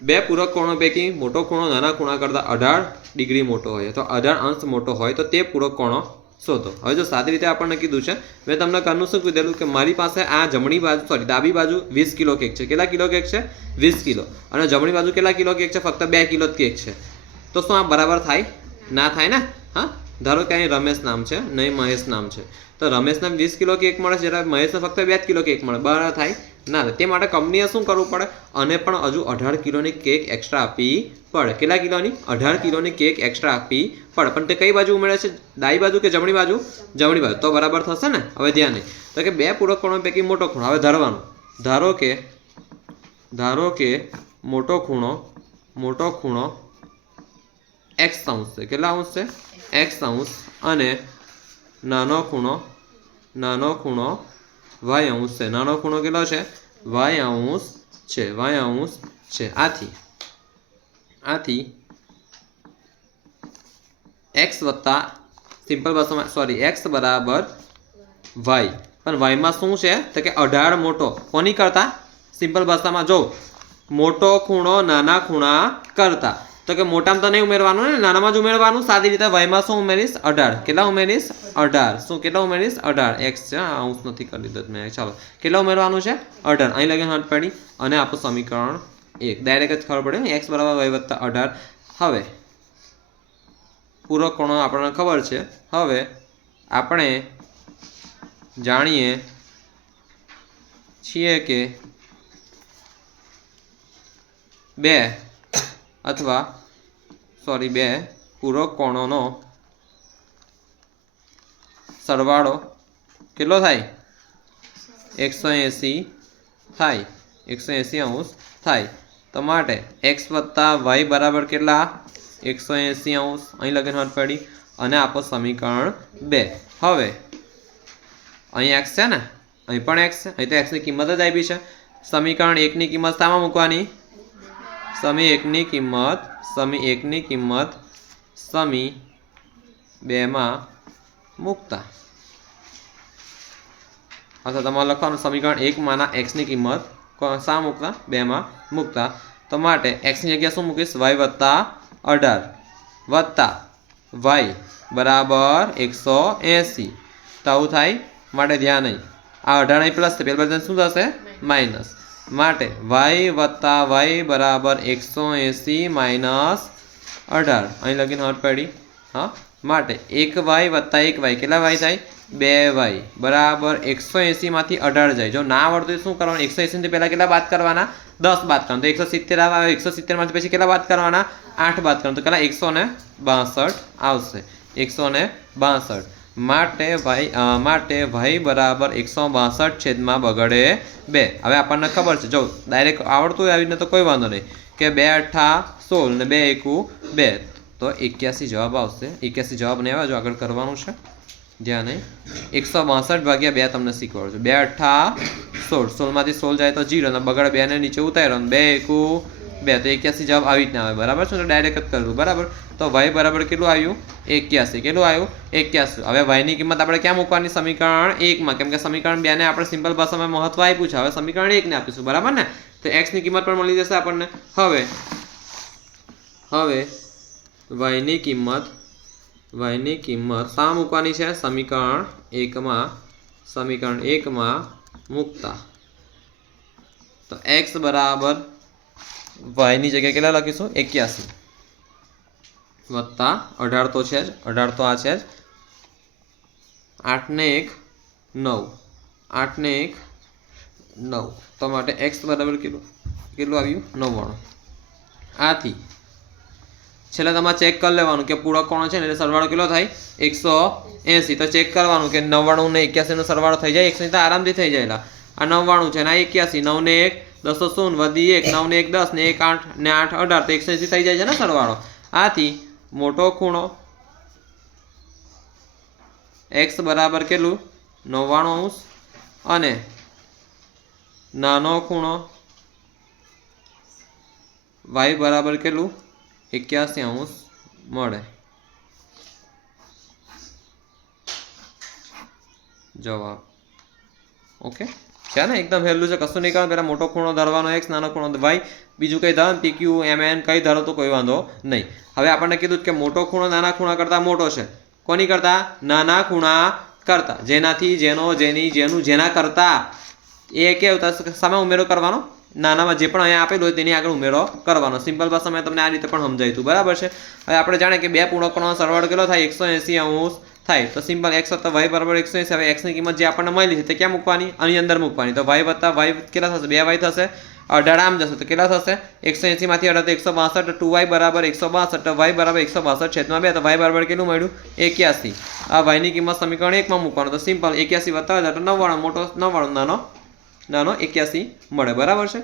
બે પૂરક કોણો પૈકી મોટો ખૂણો નાના ખૂણા કરતાં 18 ડિગ્રી મોટો હોય તો 18 અંશ મોટો હોય તો તે પૂરક કોણો શોધો। હવે જો સાદી રીતે આપણને કીધું છે, મેં તમને કરનું શું કીધેલું કે મારી પાસે આ જમણી બાજુ ડાબી બાજુ 20 કિલો કેક છે। કેટલા કિલો કેક છે? 20 કિલો। અને જમણી બાજુ કેટલા કિલો કેક છે? ફક્ત 2 કિલો જ કેક છે। તો શું આ બરાબર થાય? ના થાય ને। હા, ધારો કે અહીં રમેશ નામ છે, નહીં મહેશ નામ છે, તો રમેશને 20 કિલો કેક મળે છે, જ્યારે મહેશને ફક્ત 2 કિલો કેક મળે, બરાબર થાય ના થાય। તે માટે કંપનીએ શું કરવું પડે? અને પણ હજુ 18 કિલોની કેક એક્સ્ટ્રા આપવી પડે। કેટલા કિલોની? 18 કિલોની કેક એક્સ્ટ્રા આપવી પડે। પણ તે કઈ બાજુ ઉમેરે છે? ડાબી બાજુ કે જમણી બાજુ? જમણી બાજુ। તો બરાબર થશે ને? હવે ધ્યાન નહીં તો કે બે પૂરક કોણો પૈકી મોટો ખૂણો, હવે ધારવાનું, ધારો કે મોટો ખૂણો x અંશ છે। કેટલા અંશ છે? x અંશ। અને નાનો ખૂણો y અંશ છે। નાનો ખૂણો કેટલો છે? y અંશ છે। આથી x વત્તા સિમ્પલ ભાષામાં x બરાબર y, પણ y માં શું છે તો કે 18 મોટો કોની કરતા? સિમ્પલ ભાષામાં જો મોટો ખૂણો નાના ખૂણા કરતા, તો કે મોટામાં તો નહીં ઉમેરવાનું ને, નાનામાં જ ઉમેરવાનું। સાદી રીતે y માં શું ઉમેરીશ? 18। કેટલા ઉમેરીશ? 18। શું કેટલા ઉમેરીશ? 18। x છે, અંશ નથી કરી દીધો મેં, ચાલો કેટલા ઉમેરવાનું છે? 18। અહીં લગીને હદ પડી અને આપણું સમીકરણ 1 ડાયરેક્ટ જ ખબર પડે, x બરાબર y વત્તા 18। હવે પૂરક કોણો આપણને ખબર છે। હવે આપણે જાણીએ છીએ કે બે પૂરક કોણોનો સરવાળો કેટલો થાય? 180 થાય, 180 અંશ થાય। તો માટે x વત્તા y બરાબર કેટલા? 180 અંશ। અહીં લગીને હદ પડી અને આપણું સમીકરણ 2। હવે અહીં x છે ને, અહીં પણ x છે, અહીં તો x ની કિંમત જ આપી છે। સમીકરણ 1 ની કિંમત શામાં મૂકવાની? સમી 1 ની કિંમત સમી 2 માં મૂકતા, અથવા તમારે લખવાનું સમીકરણ 1 માના x ની કિંમત શા મૂકતા? 2 માં મૂકતા। તો માટે x ની જગ્યાએ શું મૂકીશ? y વત્તા 18 વત્તા y બરાબર 180। તો આવું થાય। માટે ધ્યાન નહીં, આ 18 અહીં પ્લસ છે, પેલા બધા શું થશે? માઇનસ। માટે y વત્તા y બરાબર 180 માઇનસ 18। અહીં લગીને હદ પડી। હા, માટે 1y વત્તા 1y કેટલા y થાય? 2y બરાબર 180 માંથી 18 જાય। જો ના આવડતું શું કરવાનું? 180 થી પહેલા કેટલા બાદ કરવાના? 10 બાદ કરવાના। તો 170 આવે, 170 માંથી પછી કેટલા બાદ કરવાના? 8 બાદ કરવાના। તો કેટલા? 162 આવશે, 162। માટે y બરાબર 162 છેદમાં બગડે 2। હવે આપણને ખબર છે, જો ડાયરેક્ટ આવડતું હોય આવી રીતે તો કોઈ વાંધો નહીં, કે 2 અઠ્ઠા 16 ને 2 એકુ 2, તો 81 જવાબ આવશે। 81 જવાબ નહીં આવે, જો આગળ કરવાનું છે, ધ્યાન નહીં। 162 ભાગ્યા 2 તમને શીખવાડું છું। 2 અઠ્ઠા 16, 16 માંથી 16 જાય તો 0 અને બગડે 2 ને નીચે ઉતાર્યો, 2 એકુ 2, તો 81 જવાબ આવી રીતના આવે, બરાબર છે? ડાયરેક્ટ જ કરવું, બરાબર। તો y બરાબર કેટલું આવ્યું? 81। કેટલું આવ્યું? 81। હવે y ની કિંમત આપણે ક્યાં મૂકવાની? સમીકરણ 1 માં, કેમ કે સમીકરણ 2 ને આપણે સિમ્પલ ભાષામાં મહત્વ આપ્યું છે, હવે સમીકરણ 1 ને આપીશું, બરાબર ને? તો x ની કિંમત પણ મળી જશે આપણને। હવે y ની કિંમત શા મૂકવાની છે? સમીકરણ 1 માં મૂકતા, તો x બરાબર y ની જગ્યાએ કેટલા લખીશું? 81 વત્તા 18 તો છે જ, 18 તો આ છે જ, 8 ને 1 9, 8 ને 1 9, તો માટે x બરાબર કેટલું આવ્યું? 99। આથી છેલ્લે તમારે ચેક કરી લેવાનું કે પૂરક કોણો છે ને એટલે સરવાળો કેટલો થાય? 180। તો ચેક કરવાનું કે 99 ને 81 નો સરવાળો થઈ જાય? 100 તો આરામથી થઈ જાય। આ 99 છે ને આ 81, 9 ને 1 10 શૂન્ય વધી 1, 9 ને 1 10 ને 1 8 ને 8 18, તો 180 થઈ જાય છે ને સરવાળો। આથી મોટો ખૂણો x બરાબર કેટલું? 99 અંશ અને નાનો ખૂણો y બરાબર કેટલું? 81 અંશ મળે। જવાબ ઓકે। છે ને એકદમ સહેલું છે, કશું નહીં કરવાનું. પહેલાં મોટો ખૂણો ધરવાનો x, નાનો ખૂણો y, બીજું કંઈ ધર PQ MN કંઈ ધરો તો કોઈ વાંધો નહીં. હવે આપણને કીધું કે મોટો ખૂણો નાના ખૂણા કરતાં મોટો છે. કોની કરતાં? નાના ખૂણા કરતાં. જેનાથી, જેનો, જેની, જેનું, જેના કરતાં એ કેવું સામે ઉમેરો કરવાનો. નાનામાં જે પણ અહીંયા આપેલું હોય તેની આગળ ઉમેરો કરવાનો. સિમ્પલ ભાષામાં તમને આ રીતે પણ સમજાયું હતું, બરાબર છે. હવે આપણે જાણીએ કે બે પૂર્ણાંકોનો સરવાળો કેટલો થાય? 180° થાય. તો સિમ્પલ x + y = 180. હવે x ની કિંમત જે આપણને મળી છે તે ક્યાં મૂકવાની? આની અંદર મૂકવાની. તો y + y કેટલા થશે? 2y થશે. 18 આમ જશે તો કેટલા થશે? 180 માંથી 18 તો 162. 2y = 162 તો y = 162 છેદમાં 2 તો y બરાબર કેટલું મળ્યું? 81. આ y ની કિંમત સમીકરણ 1 માં મૂકવાનું. તો સિમ્પલ 81 + 18 99, મોટો 99, નાનો 81 મળે, બરાબર છે.